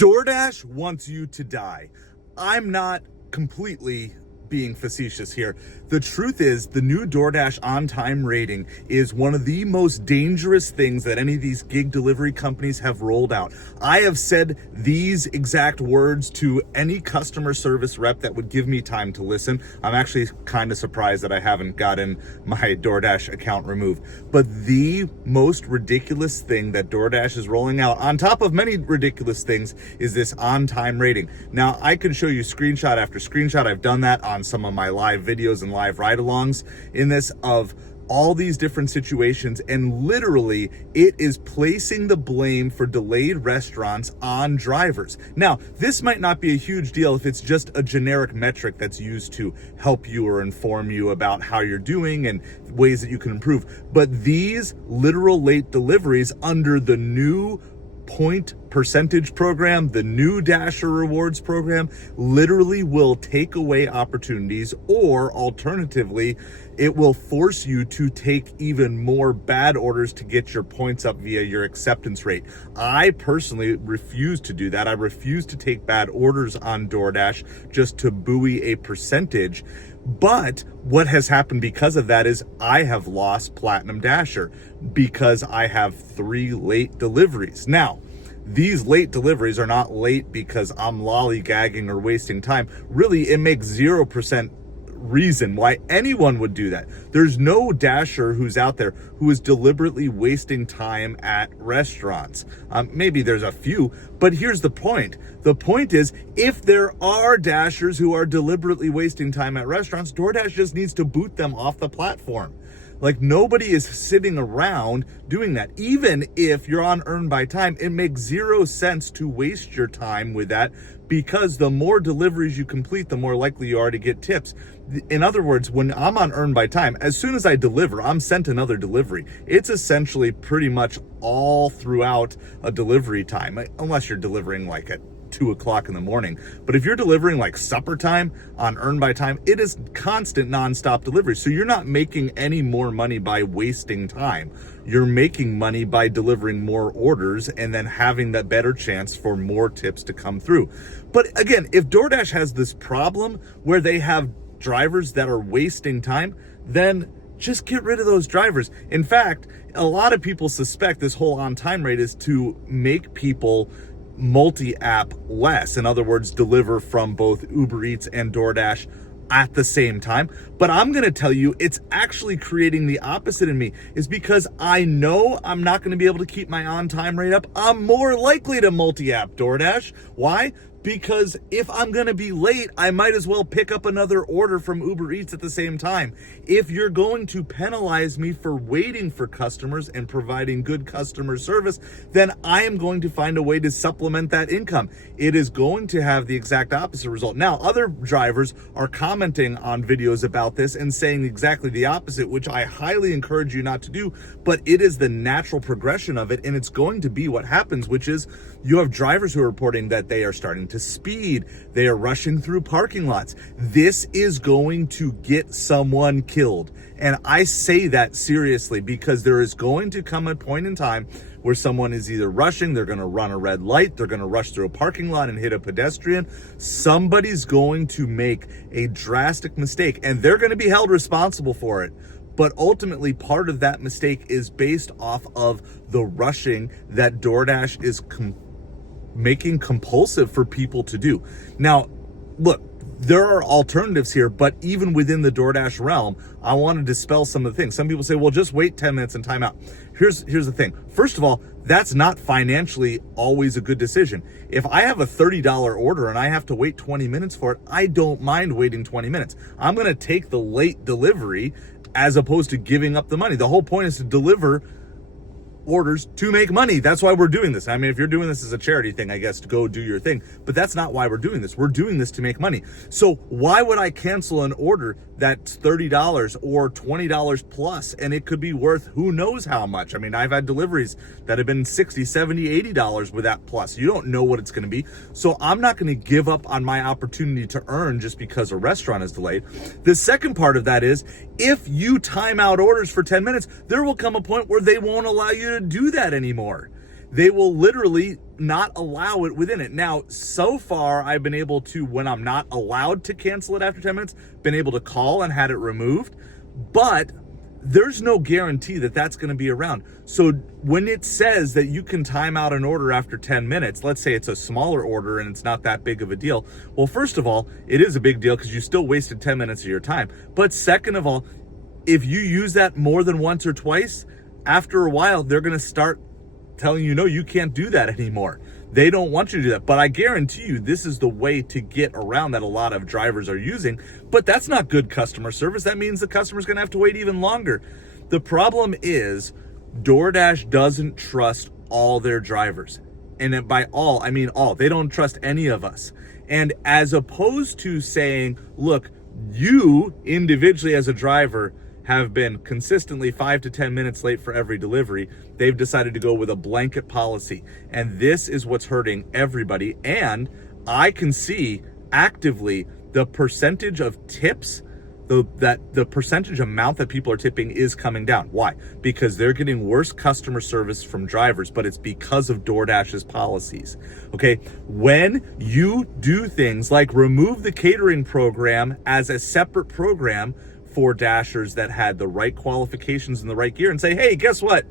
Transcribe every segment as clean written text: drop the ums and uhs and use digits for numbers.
DoorDash wants you to die. I'm not completely being facetious here. The truth is, the new DoorDash on-time rating is one of the most dangerous things that any of these gig delivery companies have rolled out. I have said these exact words to any customer service rep that would give me time to listen. I'm actually kind of surprised that I haven't gotten my DoorDash account removed. But the most ridiculous thing that DoorDash is rolling out, on top of many ridiculous things, is this on-time rating. Now, I can show you screenshot after screenshot. I've done that on some of my live videos and live ride-alongs in this of all these different situations, and literally it is placing the blame for delayed restaurants on drivers. Now, this might not be a huge deal if it's just a generic metric that's used to help you or inform you about how you're doing and ways that you can improve. But these literal late deliveries under the new point percentage program, the new Dasher rewards program, literally will take away opportunities, or alternatively, it will force you to take even more bad orders to get your points up via your acceptance rate. I personally refuse to do that. I refuse to take bad orders on DoorDash just to buoy a percentage. But what has happened because of that is I have lost Platinum Dasher because I have 3 late deliveries. Now, these late deliveries are not late because I'm lollygagging or wasting time. Really, it makes 0% reason why anyone would do that. There's no Dasher who's out there who is deliberately wasting time at restaurants. Maybe there's a few, but here's the point. The point is, if there are Dashers who are deliberately wasting time at restaurants, DoorDash just needs to boot them off the platform. Like, nobody is sitting around doing that. Even if you're on Earn by Time, it makes 0 sense to waste your time with that, because the more deliveries you complete, the more likely you are to get tips. In other words, when I'm on Earn by Time, as soon as I deliver, I'm sent another delivery. It's essentially pretty much all throughout a delivery time, unless you're delivering like at 2 o'clock in the morning. But if you're delivering like supper time on Earn by Time, it is constant nonstop delivery. So you're not making any more money by wasting time. You're making money by delivering more orders and then having that better chance for more tips to come through. But again, if DoorDash has this problem where they have drivers that are wasting time, then just get rid of those drivers. In fact, a lot of people suspect this whole on-time rate is to make people multi-app less. In other words, deliver from both Uber Eats and DoorDash at the same time. But I'm going to tell you, it's actually creating the opposite in me, is because I know I'm not going to be able to keep my on-time rate up. I'm more likely to multi-app DoorDash. Why? Because if I'm going to be late, I might as well pick up another order from Uber Eats at the same time. If you're going to penalize me for waiting for customers and providing good customer service, then I am going to find a way to supplement that income. It is going to have the exact opposite result. Now, other drivers are commenting on videos about this and saying exactly the opposite, which I highly encourage you not to do, but it is the natural progression of it, and it's going to be what happens, which is you have drivers who are reporting that they are starting to speed. They are rushing through parking lots. This is going to get someone killed. And I say that seriously, because there is going to come a point in time where someone is either rushing, they're going to run a red light, they're going to rush through a parking lot and hit a pedestrian. Somebody's going to make a drastic mistake, and they're going to be held responsible for it. But ultimately, part of that mistake is based off of the rushing that DoorDash is making compulsive for people to do. Now, look, there are alternatives here, but even within the DoorDash realm, I want to dispel some of the things. Some people say, well, just wait 10 minutes and time out. Here's the thing. First of all, that's not financially always a good decision. If I have a $30 order and I have to wait 20 minutes for it, I don't mind waiting 20 minutes. I'm going to take the late delivery as opposed to giving up the money. The whole point is to deliver orders to make money. That's why we're doing this. I mean, if you're doing this as a charity thing, I guess, to go do your thing, but that's not why we're doing this. We're doing this to make money. So why would I cancel an order that's $30 or $20 plus, and it could be worth who knows how much? I mean, I've had deliveries that have been $60, $70, $80 with that plus. You don't know what it's going to be. So I'm not going to give up on my opportunity to earn just because a restaurant is delayed. The second part of that is, if you time out orders for 10 minutes, there will come a point where they won't allow you to do that anymore. they will literally not allow it within it. Now, so far, I've been able to, when I'm not allowed to cancel it after 10 minutes, been able to call and had it removed, but there's no guarantee that that's going to be around. So when it says that you can time out an order after 10 minutes, let's say it's a smaller order and it's not that big of a deal. Well, first of all, it is a big deal because you still wasted 10 minutes of your time. But second of all, if you use that more than once or twice, after a while, they're going to start telling you, no, you can't do that anymore. They don't want you to do that. But I guarantee you, this is the way to get around that a lot of drivers are using. But that's not good customer service. That means the customer's going to have to wait even longer. The problem is DoorDash doesn't trust all their drivers. And by all, I mean all. They don't trust any of us. And as opposed to saying, look, you individually as a driver have been consistently 5 to 10 minutes late for every delivery, they've decided to go with a blanket policy. And this is what's hurting everybody. And I can see actively the percentage of tips, the percentage amount that people are tipping is coming down. Why? Because they're getting worse customer service from drivers, but it's because of DoorDash's policies. Okay, when you do things like remove the catering program as a separate program for Dashers that had the right qualifications and the right gear, and say, hey, guess what?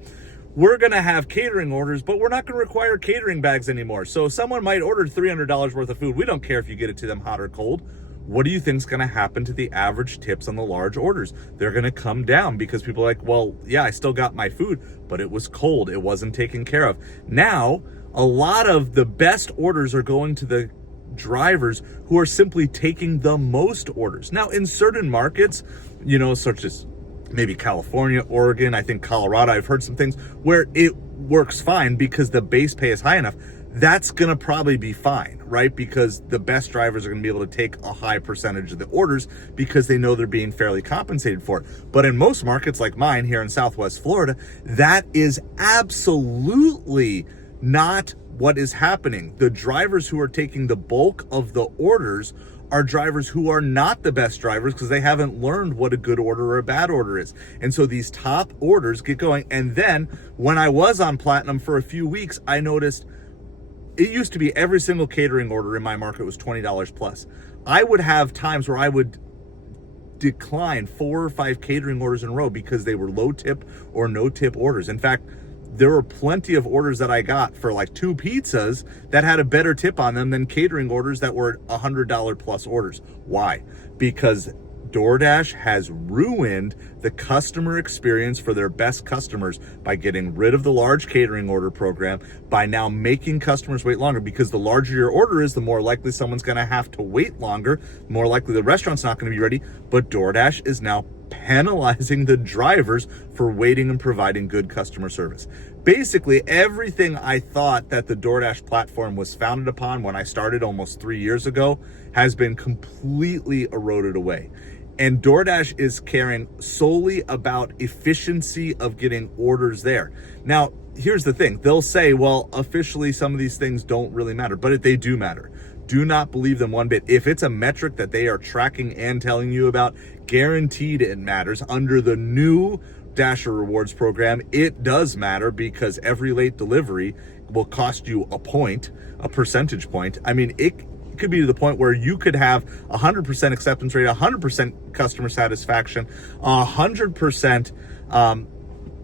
We're going to have catering orders, but we're not going to require catering bags anymore. So someone might order $300 worth of food. We don't care if you get it to them hot or cold. What do you think is going to happen to the average tips on the large orders? They're going to come down because people are like, well, yeah, I still got my food, but it was cold. It wasn't taken care of. Now, a lot of the best orders are going to the drivers who are simply taking the most orders. Now, in certain markets, such as maybe California, Oregon, I think Colorado, I've heard some things where it works fine because the base pay is high enough. That's going to probably be fine, right? Because the best drivers are going to be able to take a high percentage of the orders because they know they're being fairly compensated for it. But in most markets like mine here in Southwest Florida, that is absolutely not what is happening. The drivers who are taking the bulk of the orders are drivers who are not the best drivers because they haven't learned what a good order or a bad order is. And so these top orders get going. And then when I was on Platinum for a few weeks, I noticed it used to be every single catering order in my market was $20 plus. I would have times where I would decline 4 or 5 catering orders in a row because they were low tip or no tip orders. In fact, there were plenty of orders that I got for like 2 pizzas that had a better tip on them than catering orders that were $100 plus orders. Why? Because DoorDash has ruined the customer experience for their best customers by getting rid of the large catering order program, by now making customers wait longer, because the larger your order is, the more likely someone's going to have to wait longer, more likely the restaurant's not going to be ready. But DoorDash is now penalizing the drivers for waiting and providing good customer service. Basically, everything I thought that the DoorDash platform was founded upon when I started almost 3 years ago has been completely eroded away. And DoorDash is caring solely about efficiency of getting orders there. Now, here's the thing. They'll say, well, officially some of these things don't really matter, but they do matter. Do not believe them one bit. If it's a metric that they are tracking and telling you about, guaranteed it matters. Under the new Dasher Rewards program, it does matter because every late delivery will cost you a percentage point. I mean, it could be to the point where you could have 100% acceptance rate, 100% customer satisfaction, 100%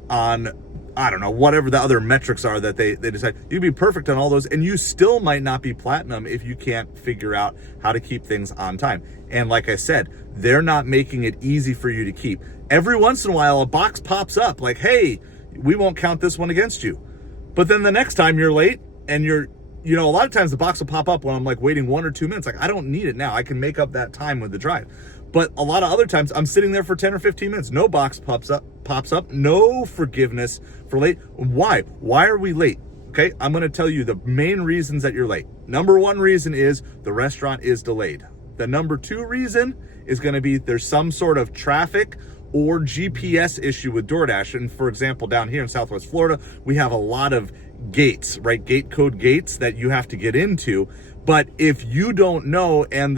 on, I don't know, whatever the other metrics are that they decide. You'd be perfect on all those, and you still might not be platinum if you can't figure out how to keep things on time. And like I said, they're not making it easy for you to keep. Every once in a while, a box pops up like, hey, we won't count this one against you. But then the next time you're late and a lot of times the box will pop up when I'm like waiting 1 or 2 minutes. Like, I don't need it now. I can make up that time with the drive. But a lot of other times I'm sitting there for 10 or 15 minutes. No box pops up, no forgiveness for late. Why? Why are we late? Okay, I'm going to tell you the main reasons that you're late. Number 1 reason is the restaurant is delayed. The number 2 reason is going to be there's some sort of traffic or GPS issue with DoorDash. And for example, down here in Southwest Florida, we have a lot of gates, right? Gate code gates that you have to get into. But if you don't know and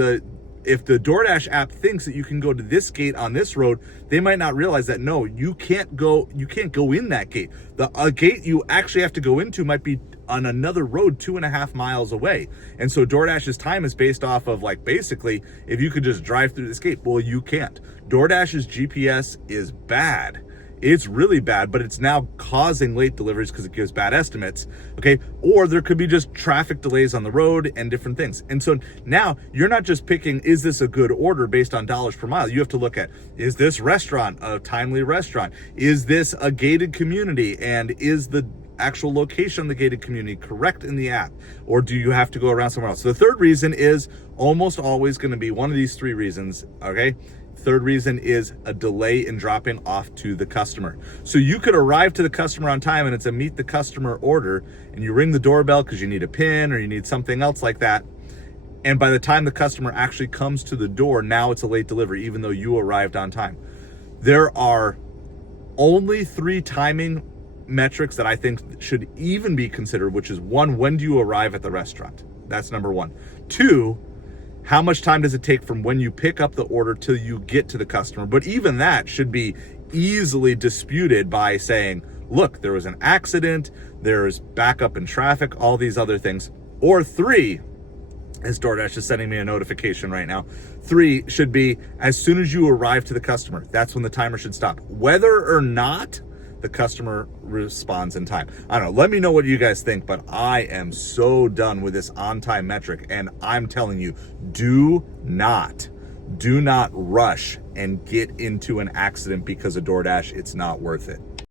if the DoorDash app thinks that you can go to this gate on this road, they might not realize that no, you can't go in that gate. A gate you actually have to go into might be on another road 2.5 miles away. And so DoorDash's time is based off of, like, basically, if you could just drive through this gate. Well, you can't. DoorDash's GPS is bad. It's really bad, but it's now causing late deliveries because it gives bad estimates, okay? Or there could be just traffic delays on the road and different things. And so now you're not just picking, is this a good order based on dollars per mile? You have to look at, is this restaurant a timely restaurant? Is this a gated community? And is the actual location of the gated community correct in the app? Or do you have to go around somewhere else? So the third reason is almost always going to be one of these three reasons, okay? Third reason is a delay in dropping off to the customer. So you could arrive to the customer on time and it's a meet the customer order, and you ring the doorbell because you need a pin or you need something else like that. And by the time the customer actually comes to the door, now it's a late delivery, even though you arrived on time. There are only 3 timing metrics that I think should even be considered, which is 1, when do you arrive at the restaurant? That's number 1. 2, how much time does it take from when you pick up the order till you get to the customer? But even that should be easily disputed by saying, look, there was an accident, there's backup in traffic, all these other things. Or 3, as DoorDash is sending me a notification right now, 3 should be as soon as you arrive to the customer. That's when the timer should stop. Whether or not the customer responds in time. I don't know. Let me know what you guys think, but I am so done with this on-time metric. And I'm telling you, do not rush and get into an accident because of DoorDash. It's not worth it.